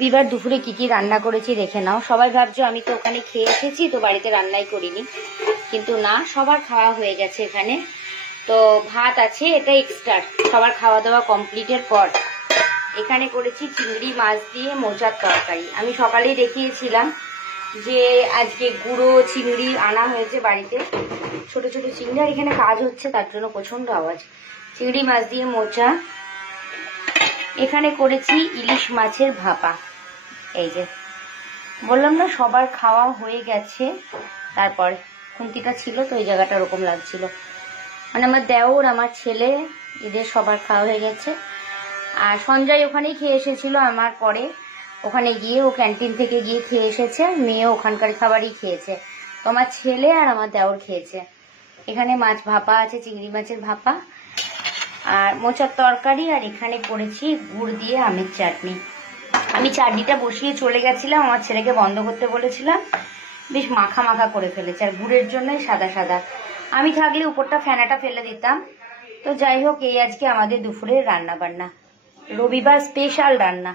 রবিবার দুপুরে কি কি রান্না করেছি দেখে নাও। সবাই ভাবছো আমি তো ওখানে খেয়ে এসেছি, তো বাড়িতে রান্নাই করিনি, কিন্তু না, সবার খাওয়া হয়ে গেছে এখানে। তো ভাত আছে, এটা এক্সট্রা, সবার খাওয়া দাওয়া কমপ্লিটের পর। এখানে করেছি চিংড়ি মাছ দিয়ে মোচার তরকারি। আমি সকালেই দেখিয়েছিলাম যে আজকে গুঁড়ো চিংড়ি আনা হয়েছে বাড়িতে, ছোট ছোট চিংড়ি, আর এখানে কাজ হচ্ছে তার জন্য প্রচণ্ড আওয়াজ। চিংড়ি মাছ দিয়ে মোচা। এখানে করেছি ইলিশ মাছের ভাপা। এই যে বললাম না সবার খাওয়া হয়ে গেছে, তারপর খুন্তিটা ছিল তো এই জায়গাটা ওরকম লাগছিল, মানে আমার দেওর আমার ছেলে এদের সবার খাওয়া হয়ে গেছে। আর সঞ্জয় ওখানেই খেয়ে এসেছিল আমার পরে, ওখানে গিয়ে ও ক্যান্টিন থেকে গিয়ে খেয়ে এসেছে, মেয়ে ওখানকার খাবারই খেয়েছে। তো আমার ছেলে আর আমার দেওর খেয়েছে। এখানে মাছ ভাপা আছে, চিংড়ি মাছের ভাপা আর মোচার তরকারি, আর এখানে করেছি গুড় দিয়ে আমের চাটনি। আমি চাটনিটা বসিয়ে চলে গেছিলাম, আমার ছেলেকে বন্ধ করতে বলেছিলাম, বেশ মাখা মাখা করে ফেলেছে, আর গুড়ের জন্যই সাদা সাদা। আমি থাকলে উপরটা ফেনাটা ফেলে দিতাম। তো যাই হোক, এই আজকে আমাদের দুপুরের রান্না বান্না, রবিবার স্পেশাল রান্না।